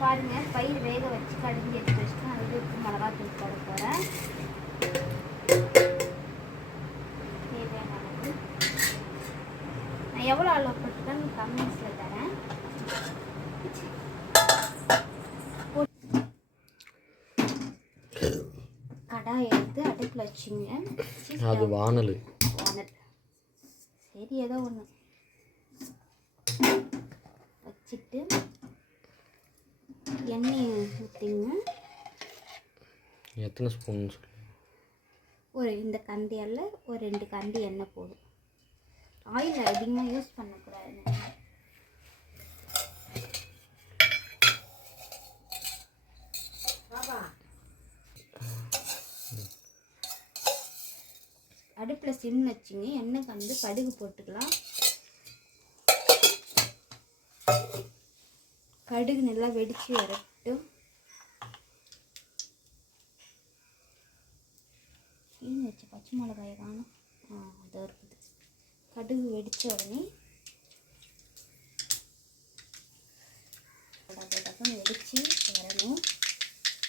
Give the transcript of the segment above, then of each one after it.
பாருங்கள் பயிர் வேக வச்சு கடைஞ்சி எடுத்து வச்சுட்டு அதில் உப்பு மிளகாத்தூள் போட போகிறேன். தேவையானது நான் எவ்வளோ அளவு போட்டுருக்கேன்னு கமெண்ட்ஸில் தரேன். கடாயை எடுத்து அடுப்பில் வச்சுங்க. அது வானல் சரி ஏதோ ஒன்று வச்சுட்டு எண்ணெய் ஊற்றிங்க. எத்தனை ஸ்பூன்? ஒரு இந்த கண்டியால் ஒரு 2 கண்டி எண்ணெய் போடும். ஆயில் அதிகமாக யூஸ் பண்ணக்கூடாது. அடுப்பில் சிம் வச்சுங்க. எண்ணெய் வந்து கடுகு போட்டுக்கலாம். கடுகு நல்லா வெடித்து வரட்டும். சீனி வச்ச பச்சை மிளகாயை காணும். அது இருக்குது. கடுகு வெடித்த உடனே வெடித்து வரணும்.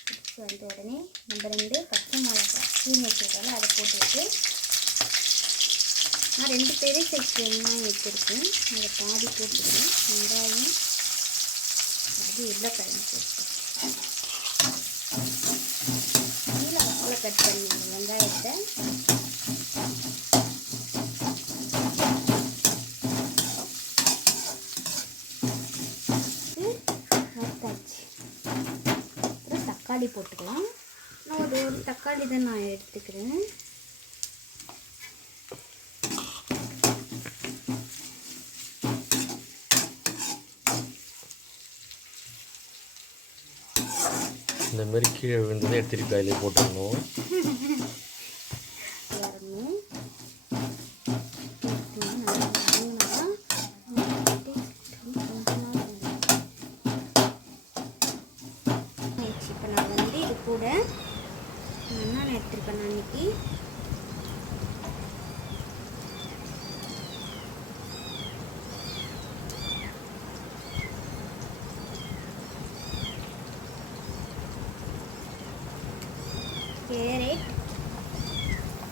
வெடித்து வந்த உடனே நம்ம 2 பச்சை மிளகாய் சீனி வச்சதால அதை போட்டுவிட்டு நான் 2 பெரிய சைஸ் வெங்காயம் வச்சுருக்கேன். அதை பாதி போட்டுக்கிறேன். வெங்காயம் அது உருளைக்கிழங்கு போட்டுக்கிறேன். கீழே வசல கட் பண்ணிங்க வெங்காயத்தை. வறுத்தாச்சு. அப்புறம் தக்காளி போட்டுக்கலாம். நான் ஒரு தக்காளி தான் நான் எடுத்துக்கிறேன். இந்த மாதிரி கீழே விழுந்ததை திருப்பி அதில் போட்டுடணும். இப்போ நான் வந்து இது கூட நான் எடுத்துருக்கேன். அன்னைக்கு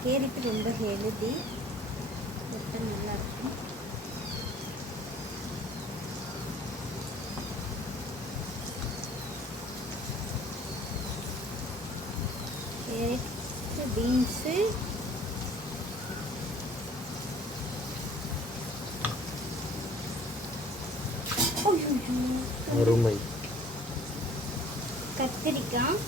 கேரட் ரொம்ப ஹெல்தி, நல்லா இருக்கும். கேரட், பீன்ஸு, அருமை, கத்திரிக்காய்,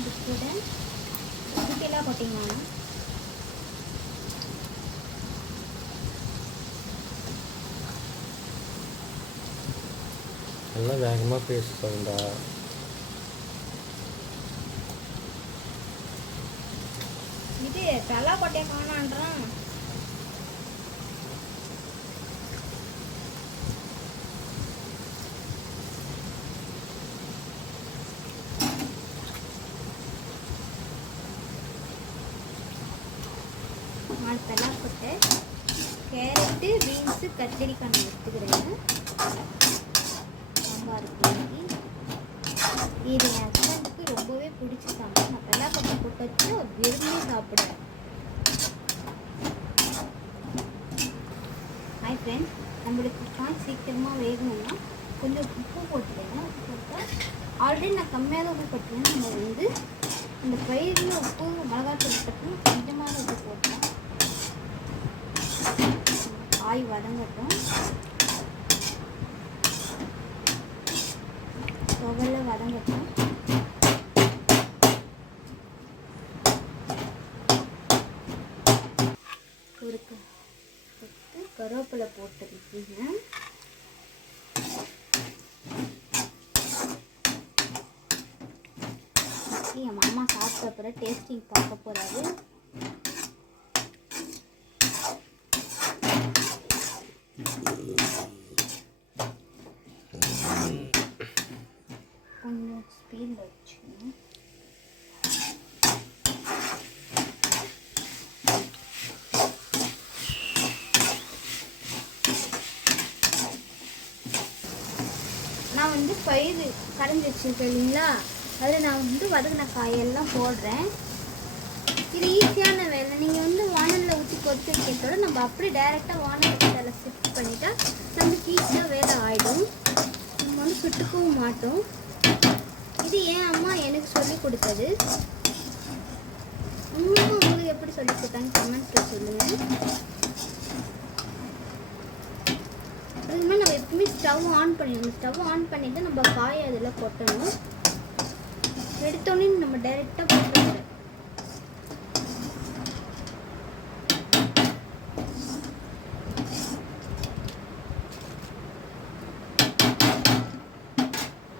இது கூட இதுக்கெல்லாம் போட்டிங்கன்னா நல்லா வேகமாக பேசுகிறா. இது தலா கொட்டை காணான்றான். தலா கொட்டை, கேரட்டு, பீன்ஸு, கத்திரிக்காய் நான் எடுத்துக்கிறேன். சாம்பாருக்கு இது என் ஹஸ்பண்டுக்கு ரொம்பவே பிடிச்ச சாம்பார். நான் தலா கொட்டை போட்டு வச்சு விரும்பி சாப்பிடுவேன். ஹாய் ஃப்ரெண்ட்ஸ், நம்மளுக்கு காய் சீக்கிரமாக வேகணும்னா கொஞ்சம் உப்பு போட்டுக்கணும். உப்பு போட்டால் ஆல்ரெடி நான் கம்மியாக தான் உப்பு போட்டுவேன். நம்ம வந்து இந்த பயிரில் உப்பு மிளகாத்தூள் போட்டணும். கொஞ்சமாக உப்பு போட்டோம். காய் வதங்கட்டும். துவல வதங்கட்டும். ஒரு கருவேப்பிலை போட்டுருக்கீங்க. என் மாமா சாப்பிட்ட அப்புறம் டேஸ்டிங் பார்க்க போறாரு. கொஞ்சம் ஸ்பீட் வச்சுக்கணும். பயிர் கரைஞ்சி வச்சுருக்கேன் இல்லைங்களா, அதில் நான் வந்து வதங்கின காயெல்லாம் போடுறேன். இது ஈஸியான வேலை. நீங்கள் வந்து வானலில் ஊற்றி கொதிக்க வைக்கிறதோட நம்ம அப்படியே டைரெக்டாக வானலில் ஷிஃப்ட் பண்ணிட்டா நமக்கு ஈஸியாக வேலை ஆகிடும். நம்ம வந்து சுட்டுக்கவும் மாட்டோம். இது என் அம்மா எனக்கு சொல்லி கொடுத்தது. உங்களுக்கு எப்படி சொல்லி கொடுத்தாங்க கமெண்ட்ஸில் சொல்லுங்கள். அதுமாதிரி நம்ம எப்பவுமே ஸ்டவ் ஆன் பண்ணிடணும். ஸ்டவ் ஆன் பண்ணிவிட்டு நம்ம காயை அதில் கொட்டணும். எடுத்தோடனே நம்ம டைரெக்டாக போட்டுருவோம்.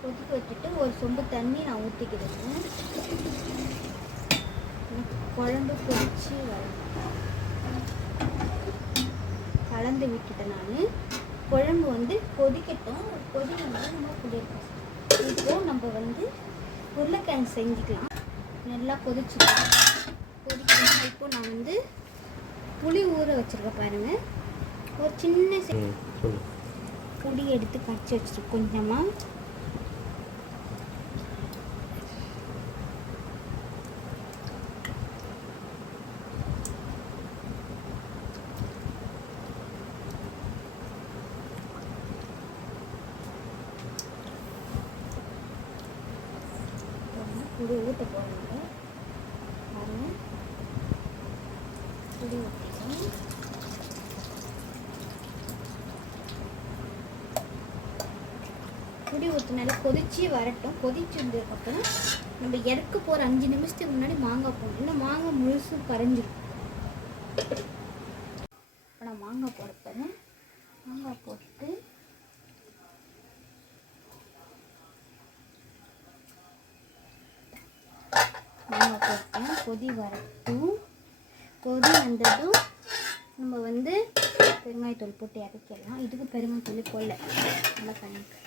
கொதிக்க வச்சுட்டு ஒரு சொம்பு தண்ணி நான் ஊற்றிக்கிறேன். குழம்பு கொதிச்சு கலந்து விட்டுட்டேன். நான் குழம்பு வந்து கொதிக்கட்டும். கொதிக்கும்போது நம்ம குடியிருக்கோம். இப்போது நம்ம வந்து உருளைக்கிழங்கு செஞ்சுக்கலாம். நல்லா கொதிச்சுக்கலாம். கொதிக்கணும். இப்போது நான் வந்து புளி ஊற வச்சுருக்கேன் பாருங்கள். ஒரு சின்ன புளி எடுத்து கரைச்சி வச்சுருக்கேன் கொஞ்சமாக. புளி ஊற்ற போகிறாங்க பாருங்கள். புளி ஊற்றிக்கலாம். புளி ஊற்றினாலே கொதிச்சு வரட்டும். கொதிச்சு வந்ததுக்கப்புறம் நம்ம இறக்க போகிற 5 நிமிஷத்துக்கு முன்னாடி மாங்காய் போடணும். இல்லை மாங்காய் முழுசும் கரைஞ்சிடும். இப்போ நான் மாங்காய் போடுறேன். மாங்காய் போட்டு மாங்காய் போட்டேன். கொதி வரட்டும். கொதி வந்ததும் நம்ம வந்து பெருங்காயத்தூள் போட்டு இறக்கிடலாம். இதுக்கு பெருங்காயத்தூள் போடல, நல்லா கணக்கு.